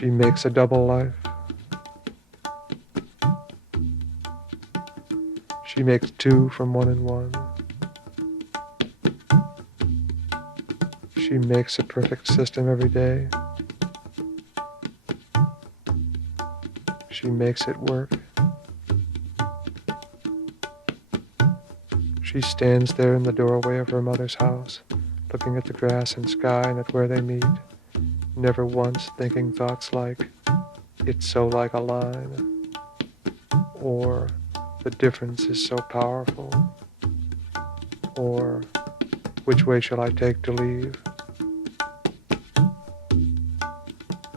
She makes a double life. She makes two from one and one. She makes a perfect system every day. She makes it work. She stands there in the doorway of her mother's house, looking at the grass and sky and at where they meet, never once thinking thoughts like, "It's so like a line," or "The difference is so powerful," or "Which way shall I take to leave?"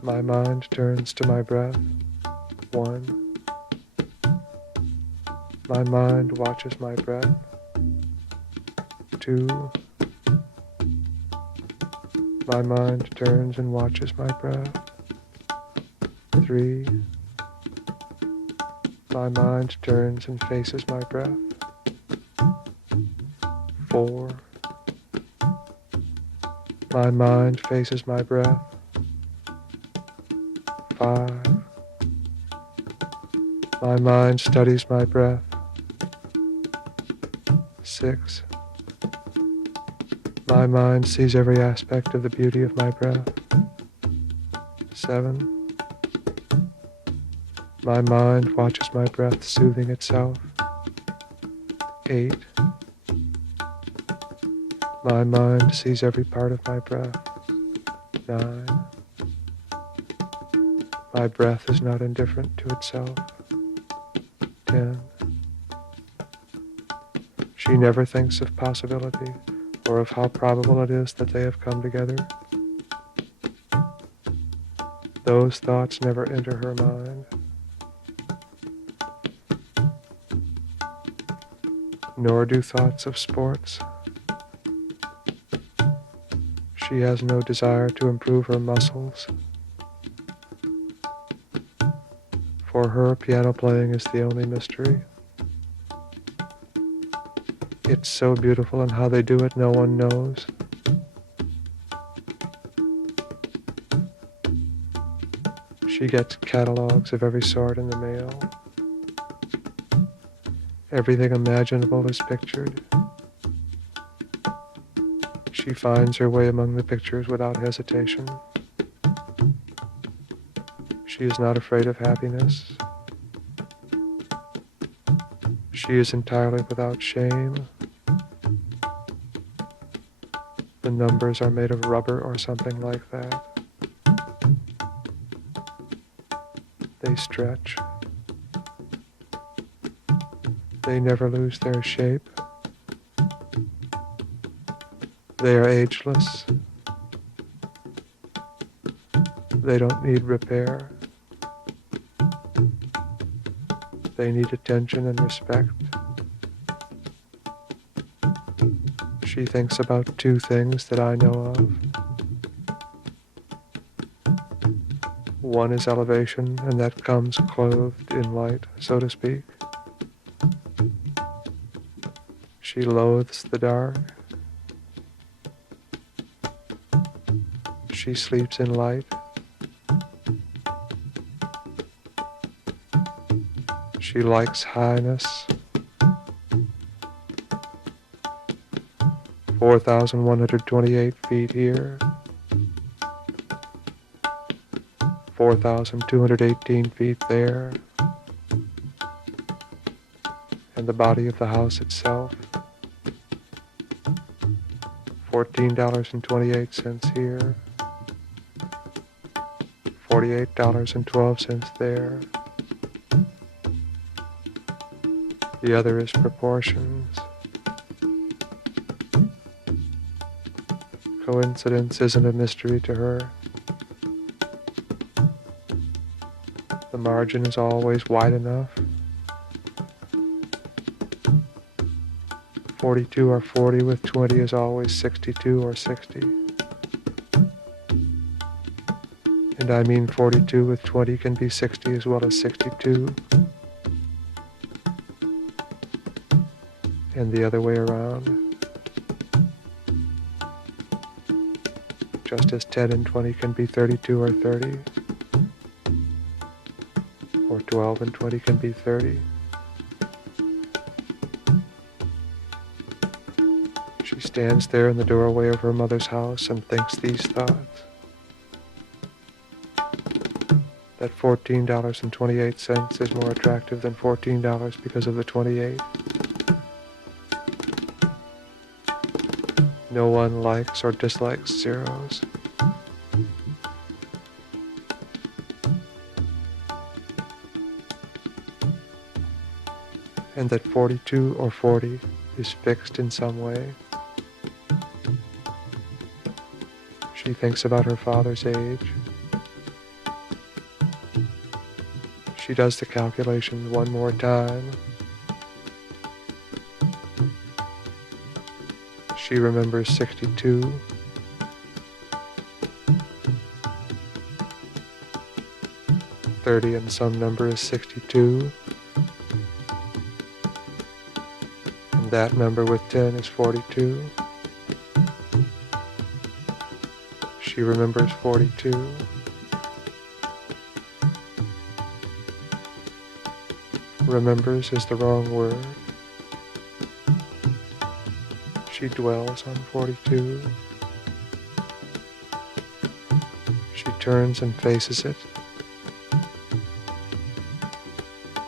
My mind turns to my breath. One. My mind watches my breath. Two. My mind turns and watches my breath. Three. My mind turns and faces my breath. Four. My mind faces my breath. Five. My mind studies my breath. Six. My mind sees every aspect of the beauty of my breath. Seven. My mind watches my breath soothing itself. Eight. My mind sees every part of my breath. Nine. My breath is not indifferent to itself. 10. She never thinks of possibility or of how probable it is that they have come together. Those thoughts never enter her mind. Nor do thoughts of sports. She has no desire to improve her muscles. For her, piano playing is the only mystery. It's so beautiful, and how they do it no one knows. She gets catalogs of every sort in the mail. Everything imaginable is pictured. She finds her way among the pictures without hesitation. She is not afraid of happiness. She is entirely without shame. The numbers are made of rubber or something like that. They stretch. They never lose their shape. They are ageless. They don't need repair. They need attention and respect. She thinks about two things that I know of. One is elevation, and that comes clothed in light, so to speak. She loathes the dark. She sleeps in light. She likes highness. 4,128 feet here. 4,218 feet there. And the body of the house itself. $14.28 here. $48.12 there. The other is proportions. Coincidence isn't a mystery to her. The margin is always wide enough. 42 or 40 with 20 is always 62 or 60. And I mean 42 with 20 can be 60 as well as 62. And the other way around. Just as 10 and 20 can be 32 or 30. or 12 and 20 can be 30. She stands there in the doorway of her mother's house and thinks these thoughts. That $14.28 is more attractive than $14 because of the 28. No one likes or dislikes zeros. And that 42 or 40 is fixed in some way. She thinks about her father's age. She does the calculation one more time. She remembers 62. And some number is 62. And that number with 10 is 42. She remembers 42. Remembers is the wrong word. She dwells on 42. She turns and faces it.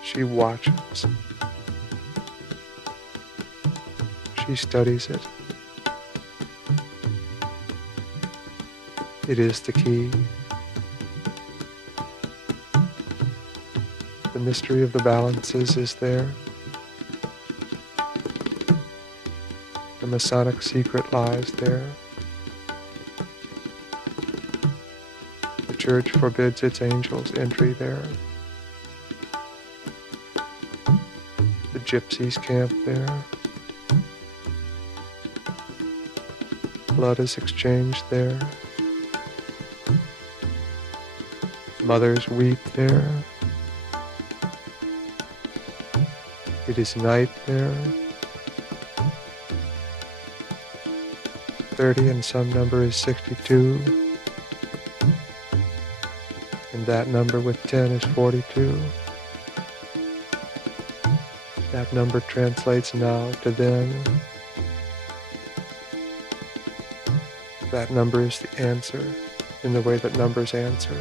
She watches. She studies it. It is the key. The mystery of the balances is there. The Masonic secret lies there. The church forbids its angels entry there. The gypsies camp there. Blood is exchanged there. Mothers weep there. It is night there. 30 and some number is 62. And that number with 10 is 42. That number translates now to then. That number is the answer in the way that numbers answer.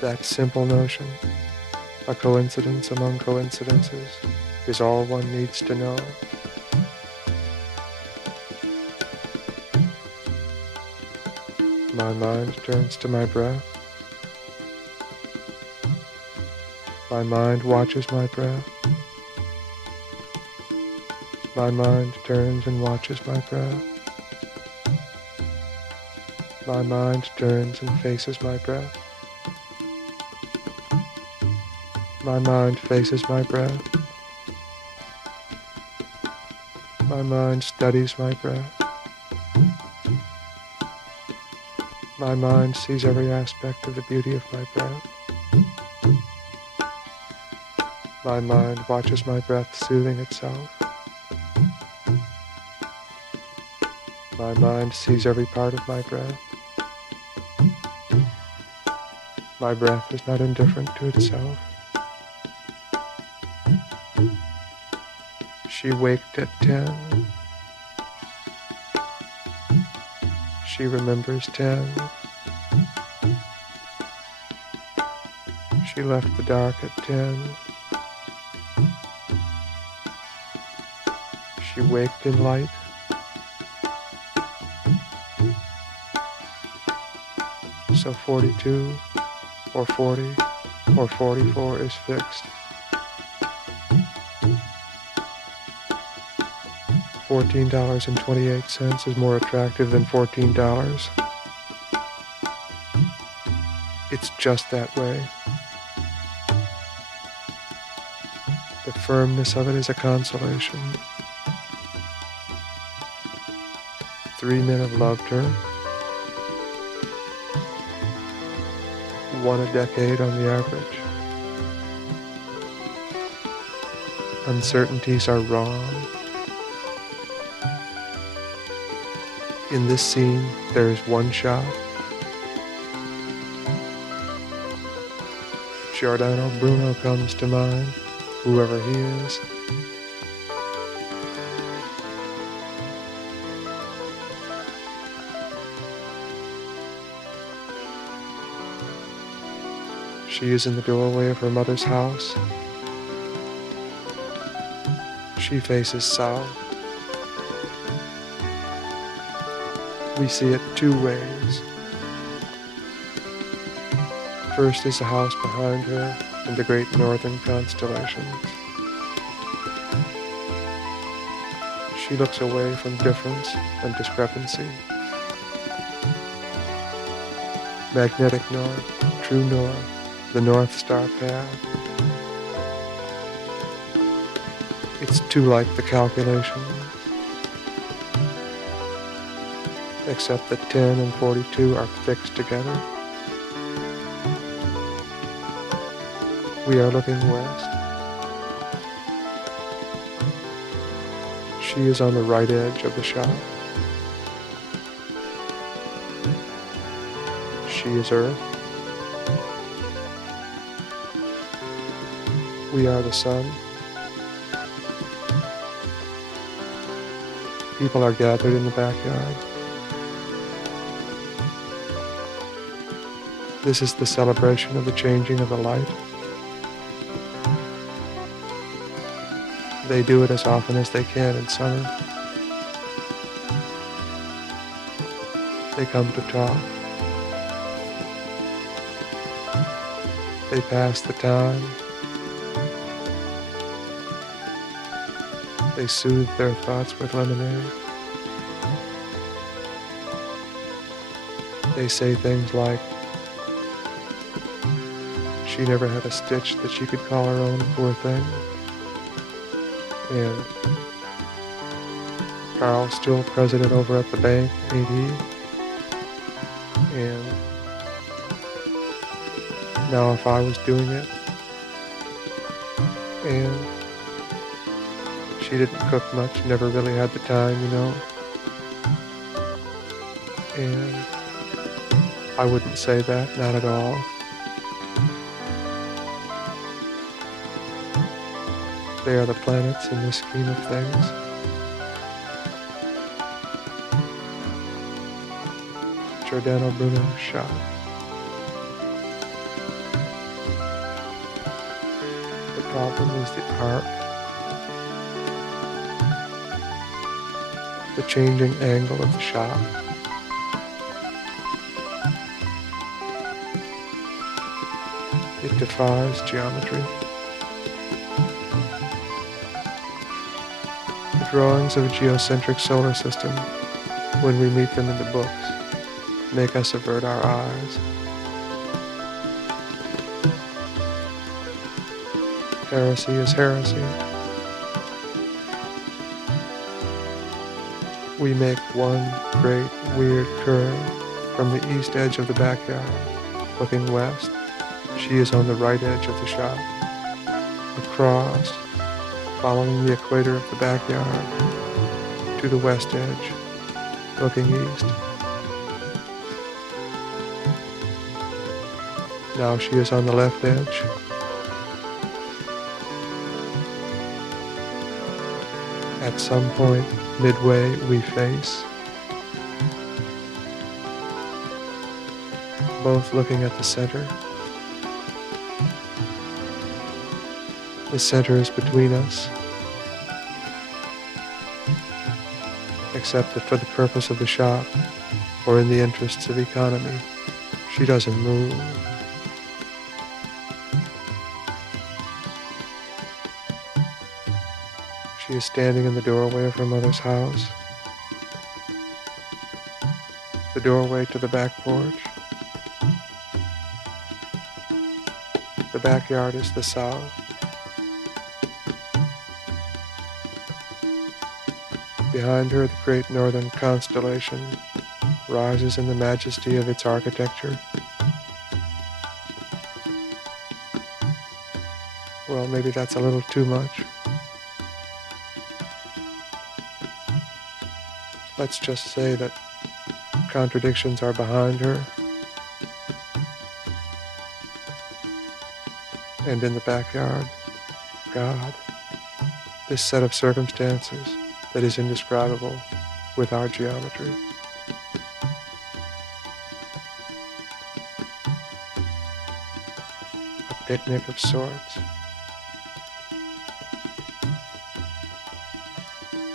That simple notion, a coincidence among coincidences, is all one needs to know. My mind turns to my breath. My mind watches my breath. My mind turns and watches my breath. My mind turns and faces my breath. My mind faces my breath. My mind studies my breath. My mind sees every aspect of the beauty of my breath. My mind watches my breath soothing itself. My mind sees every part of my breath. My breath is not indifferent to itself. She waked at 10. She remembers 10. She left the dark at 10. She waked in light. So 42 or 40 or 44 is fixed. $14.28 is more attractive than $14. It's just that way. The firmness of it is a consolation. 3 men have loved her. 1 a decade on the average. Uncertainties are wrong. In this scene, there is one shot. Giordano Bruno comes to mind, whoever he is. She is in the doorway of her mother's house. She faces south. We see it two ways. First is the house behind her and the great northern constellations. She looks away from difference and discrepancy. Magnetic north, true north, the North Star path. It's too like the calculations, except that 10 and 42 are fixed together. We are looking west. She is on the right edge of the shop. She is Earth. We are the sun. People are gathered in the backyard. This is the celebration of the changing of the light. They do it as often as they can in summer. They come to talk. They pass the time. They soothe their thoughts with lemonade. They say things like, she never had a stitch that she could call her own, poor thing. And Carl's still president over at the bank, ain't he? And now if I was doing it, and she didn't cook much, never really had the time, you know. And I wouldn't say that, not at all. They are the planets in this scheme of things. Giordano Bruno shot. The problem is the arc. The changing angle of the shot. It defies geometry. The drawings of a geocentric solar system, when we meet them in the books, make us avert our eyes. Heresy is heresy. We make one great weird curve from the east edge of the backyard, looking west. She is on the right edge of the shop. Across, following the equator of the backyard, to the west edge, looking east. Now she is on the left edge. At some point, midway, we face, both looking at the center. The center is between us, except that for the purpose of the shop, or in the interests of economy, she doesn't move. She is standing in the doorway of her mother's house, the doorway to the back porch. The backyard is the south. Behind her, the great northern constellation rises in the majesty of its architecture. Well, maybe that's a little too much. Let's just say that contradictions are behind her. And in the backyard, God, this set of circumstances that is indescribable with our geometry. A picnic of sorts.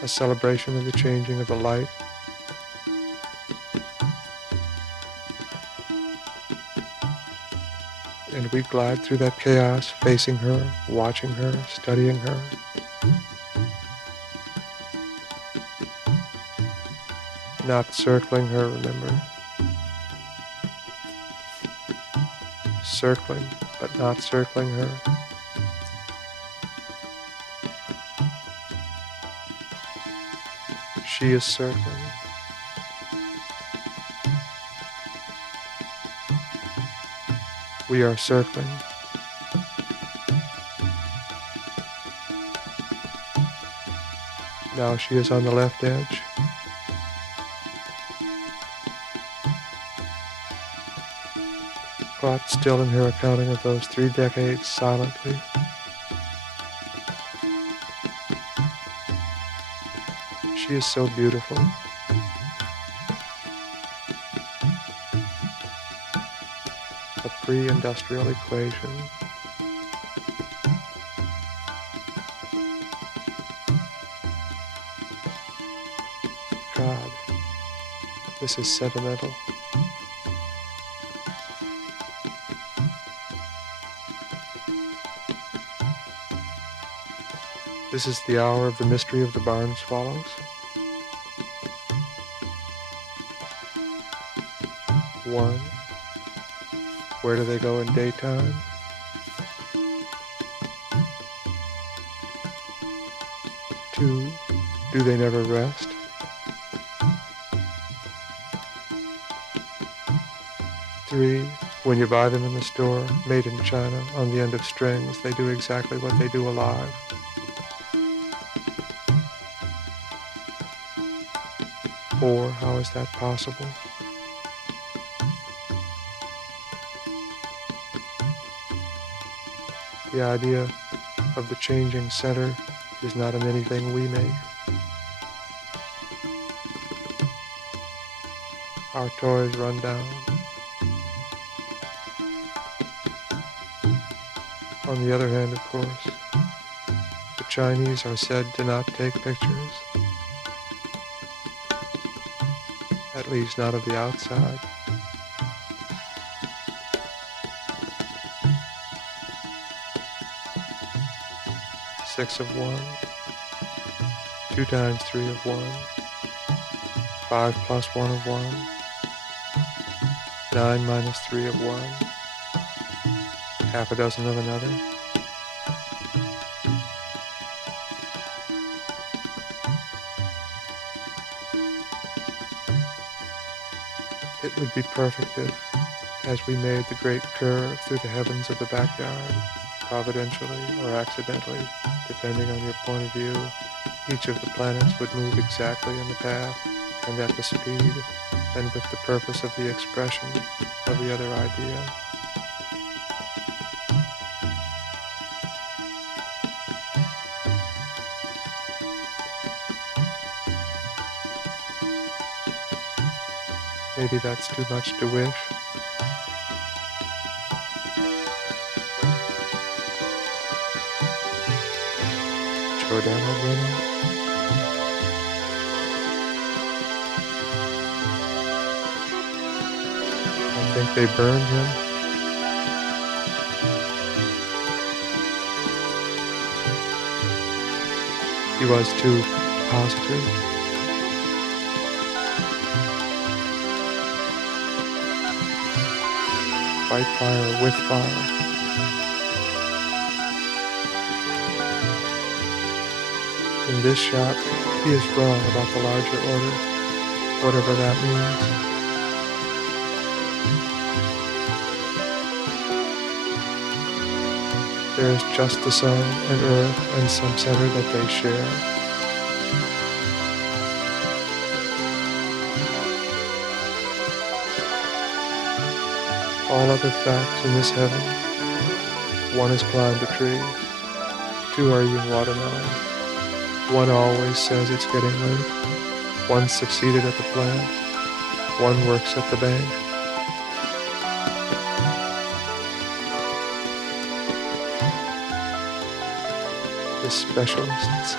A celebration of the changing of the light. And we glide through that chaos, facing her, watching her, studying her. Not circling her, remember. Circling, but not circling her. She is circling. We are circling. Now she is on the left edge. Caught still in her accounting of those 3 decades silently. She is so beautiful. A pre-industrial equation. God, this is sentimental. This is the hour of the mystery of the barn swallows. One, where do they go in daytime? Two, do they never rest? Three, when you buy them in the store, made in China, on the end of strings, they do exactly what they do alive. 4, how is that possible? The idea of the changing center is not in anything we make. Our toys run down. On the other hand, of course, the Chinese are said to not take pictures. At least not of the outside. Six of 1, 2 times 3 of 1, 5 plus 1 of 1, 9 minus 3 of 1, half a dozen of another. It would be perfect if, as we made the great curve through the heavens of the backyard, providentially or accidentally, depending on your point of view, each of the planets would move exactly in the path and at the speed and with the purpose of the expression of the other idea. Maybe that's too much to wish. Giordano Bruno. I think they burned him. He was too positive. Fight fire with fire. In this shot, he is wrong about the larger order, whatever that means. There is just the sun and earth and some center that they share. All other facts in this heaven One has climbed a tree. Two are eating watermelon. One always says it's getting late. One succeeded at the plant. One works at the bank. The specialists.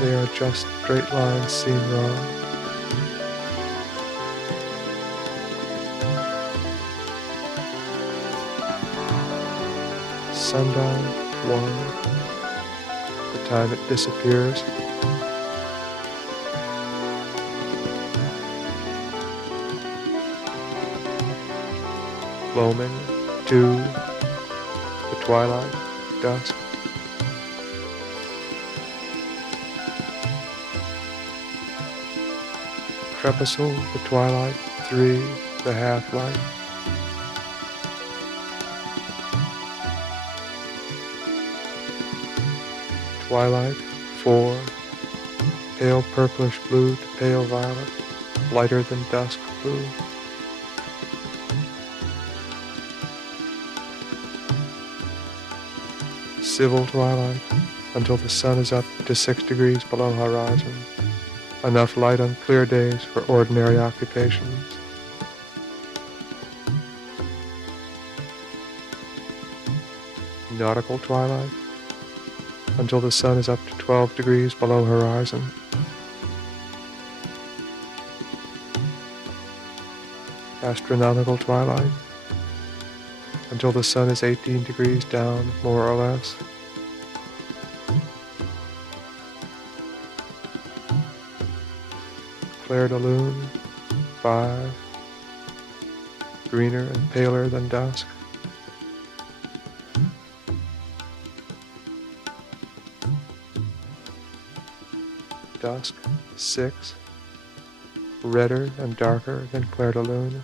They are just straight lines seen wrong. Sundown, 1, the time it disappears. Gloaming, 2, the twilight, dusk. Crepuscle, the twilight, 3, the half-light. Twilight, 4, pale purplish blue to pale violet, lighter than dusk blue. Civil twilight, until the sun is up to 6 degrees below horizon. Enough light on clear days for ordinary occupations. Nautical twilight, until the sun is up to 12 degrees below horizon. Astronomical twilight, until the sun is 18 degrees down, more or less. Clair de lune, 5, greener and paler than dusk. Dusk, 6, redder and darker than clair de lune.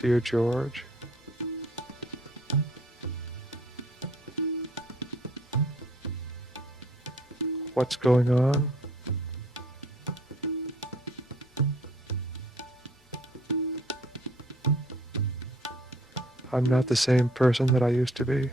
Dear George, what's going on? I'm not the same person that I used to be.